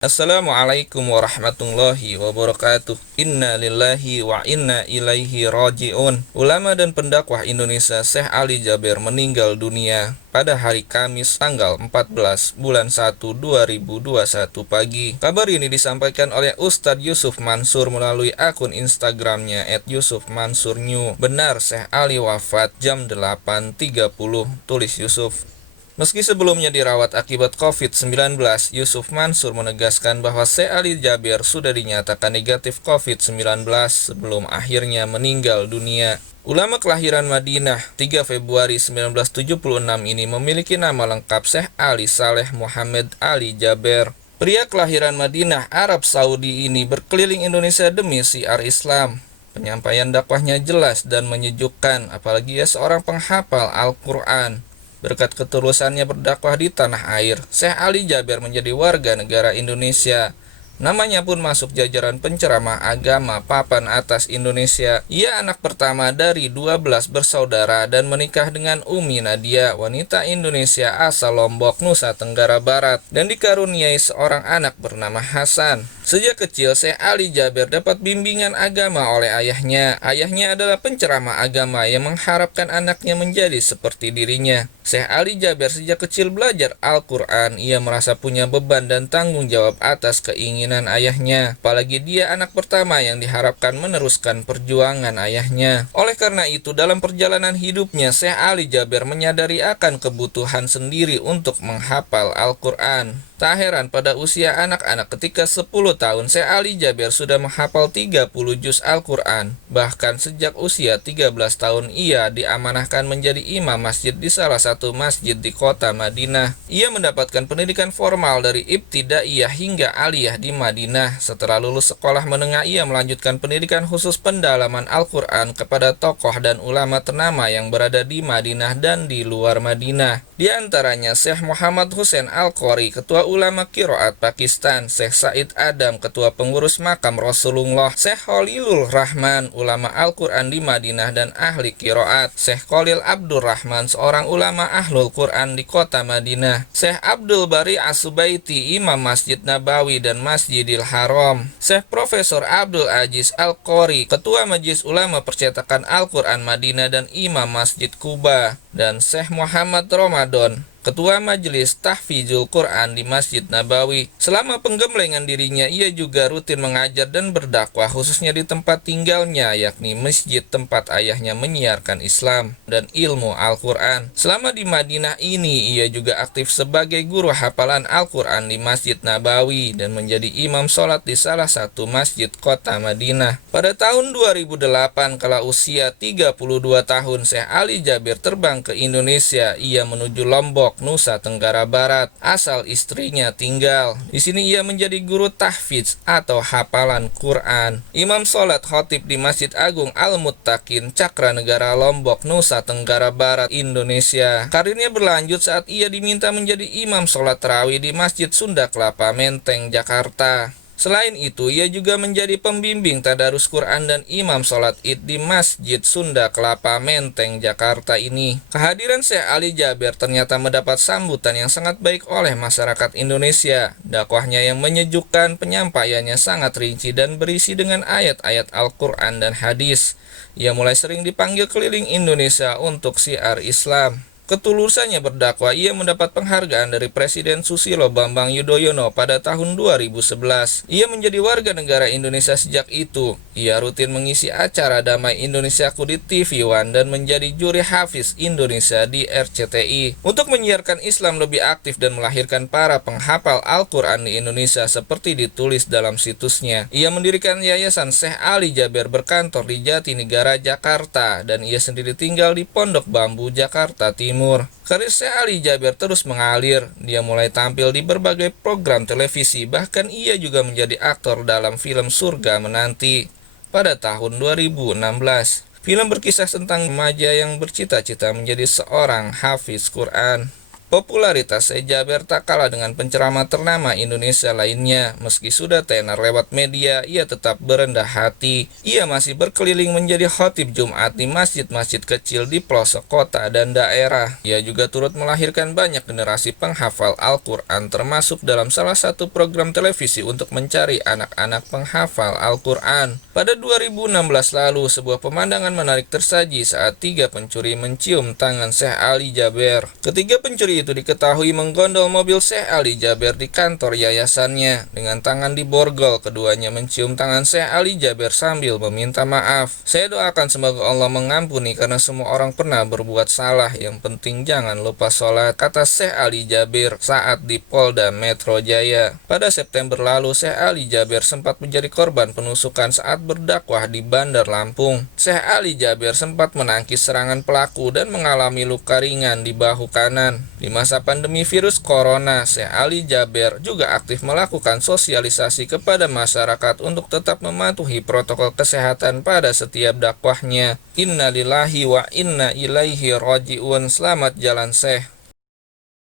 Assalamualaikum warahmatullahi wabarakatuh. Inna lillahi wa inna ilaihi raji'un. Ulama dan pendakwah Indonesia Syekh Ali Jaber meninggal dunia pada hari Kamis tanggal 14 bulan 1 2021 pagi. Kabar ini disampaikan oleh Ustadz Yusuf Mansur melalui akun Instagramnya @yusufmansurnew. Benar, Syekh Ali wafat jam 8.30, tulis Yusuf. Meski sebelumnya dirawat akibat COVID-19, Yusuf Mansur menegaskan bahwa Syekh Ali Jaber sudah dinyatakan negatif COVID-19 sebelum akhirnya meninggal dunia. Ulama kelahiran Madinah 3 Februari 1976 ini memiliki nama lengkap Syekh Ali Saleh Muhammad Ali Jaber. Pria kelahiran Madinah, Arab Saudi ini berkeliling Indonesia demi syiar Islam. Penyampaian dakwahnya jelas dan menyejukkan, apalagi ia seorang penghafal Al-Quran. Berkat ketulusannya berdakwah di tanah air, Syekh Ali Jaber menjadi warga negara Indonesia. Namanya pun masuk jajaran penceramah agama papan atas Indonesia. Ia anak pertama dari 12 bersaudara dan menikah dengan Umi Nadia, wanita Indonesia asal Lombok, Nusa Tenggara Barat, dan dikaruniai seorang anak bernama Hasan. Sejak kecil, Syekh Ali Jaber dapat bimbingan agama oleh ayahnya. Ayahnya adalah penceramah agama yang mengharapkan anaknya menjadi seperti dirinya. Syekh Ali Jaber sejak kecil belajar Al-Quran. Ia merasa punya beban dan tanggung jawab atas keinginan ayahnya. Apalagi dia anak pertama yang diharapkan meneruskan perjuangan ayahnya. Oleh karena itu, dalam perjalanan hidupnya, Syekh Ali Jaber menyadari akan kebutuhan sendiri untuk menghafal Al-Quran. Tak heran pada usia anak-anak ketika 10 tahun, Syekh Ali Jaber sudah menghafal 30 juz Al-Quran. Bahkan sejak usia 13 tahun ia diamanahkan menjadi imam masjid di salah satu masjid di kota Madinah. Ia mendapatkan pendidikan formal dari ibtidaiyah hingga aliyah di Madinah. Setelah lulus sekolah menengah, ia melanjutkan pendidikan khusus pendalaman Al-Quran kepada tokoh dan ulama ternama yang berada di Madinah dan di luar Madinah. Di antaranya Syekh Muhammad Hussein Al-Qori, ketua ulama Qiraat Pakistan, Syekh Said Adam, ketua pengurus makam Rasulullah, Syekh Khalilur Rahman, ulama Al-Quran di Madinah dan ahli Qiraat, Syekh Khalil Abdurrahman, seorang ulama Ahlul Quran di kota Madinah, Syekh Abdul Bari As-Subaiti, imam Masjid Nabawi dan Masjidil Haram, Syekh Profesor Abdul Aziz Al-Qori, ketua Majelis Ulama Percetakan Al-Quran Madinah dan imam Masjid Kuba, dan Syekh Muhammad Ramadan, ketua Majelis Tahfizul Quran di Masjid Nabawi. Selama penggemblengan dirinya, ia juga rutin mengajar dan berdakwah khususnya di tempat tinggalnya, yakni masjid tempat ayahnya menyiarkan Islam dan ilmu Al-Quran. Selama di Madinah ini, ia juga aktif sebagai guru hafalan Al-Quran di Masjid Nabawi dan menjadi imam sholat di salah satu masjid kota Madinah. Pada tahun 2008, kala usia 32 tahun, Syekh Ali Jaber terbang ke Indonesia. Ia menuju Lombok, Nusa Tenggara Barat, asal istrinya tinggal. Di sini ia menjadi guru tahfidz atau hafalan Quran, imam sholat khotib di Masjid Agung Al-Muttaqin, Cakra Negara, Lombok, Nusa Tenggara Barat, Indonesia. Karirnya berlanjut saat ia diminta menjadi imam sholat tarawih di Masjid Sunda Kelapa Menteng, Jakarta. Selain itu, ia juga menjadi pembimbing tadarus Quran dan imam sholat id di Masjid Sunda Kelapa Menteng, Jakarta ini. Kehadiran Syekh Ali Jaber ternyata mendapat sambutan yang sangat baik oleh masyarakat Indonesia. Dakwahnya yang menyejukkan, penyampaiannya sangat rinci dan berisi dengan ayat-ayat Al-Quran dan hadis. Ia mulai sering dipanggil keliling Indonesia untuk syiar Islam. Ketulusannya berdakwah, ia mendapat penghargaan dari Presiden Susilo Bambang Yudhoyono pada tahun 2011. Ia menjadi warga negara Indonesia sejak itu. Ia rutin mengisi acara Damai Indonesiaku di TV One dan menjadi juri hafiz Indonesia di RCTI. Untuk menyiarkan Islam lebih aktif dan melahirkan para penghafal Al-Quran di Indonesia seperti ditulis dalam situsnya. Ia mendirikan Yayasan Syekh Ali Jaber berkantor di Jatinegara, Jakarta, dan ia sendiri tinggal di Pondok Bambu, Jakarta Timur. Karir Syekh Ali Jaber terus mengalir. Dia mulai tampil di berbagai program televisi, bahkan ia juga menjadi aktor dalam film Surga Menanti pada tahun 2016. Film berkisah tentang remaja yang bercita-cita menjadi seorang hafiz Quran. Popularitas Syekh Jaber tak kalah dengan penceramah ternama Indonesia lainnya. Meski sudah tenar lewat media, ia tetap berendah hati. Ia masih berkeliling menjadi khatib Jumat di masjid-masjid kecil di pelosok kota dan daerah. Ia juga turut melahirkan banyak generasi penghafal Al-Quran, termasuk dalam salah satu program televisi untuk mencari anak-anak penghafal Al-Quran. Pada 2016 lalu, sebuah pemandangan menarik tersaji saat 3 pencuri mencium tangan Syekh Ali Jaber. Ketiga pencuri itu diketahui menggondol mobil Syekh Ali Jaber di kantor yayasannya. Dengan tangan diborgol, keduanya mencium tangan Syekh Ali Jaber sambil meminta maaf. "Saya doakan semoga Allah mengampuni karena semua orang pernah berbuat salah. Yang penting jangan lupa sholat," kata Syekh Ali Jaber saat di Polda Metro Jaya. Pada September lalu, Syekh Ali Jaber sempat menjadi korban penusukan saat berdakwah di Bandar Lampung. Syekh Ali Jaber sempat menangkis serangan pelaku dan mengalami luka ringan di bahu kanan. Di masa pandemi virus corona, Syekh Ali Jaber juga aktif melakukan sosialisasi kepada masyarakat untuk tetap mematuhi protokol kesehatan pada setiap dakwahnya. Innalillahi wa inna ilaihi raji'un. Selamat jalan Syekh.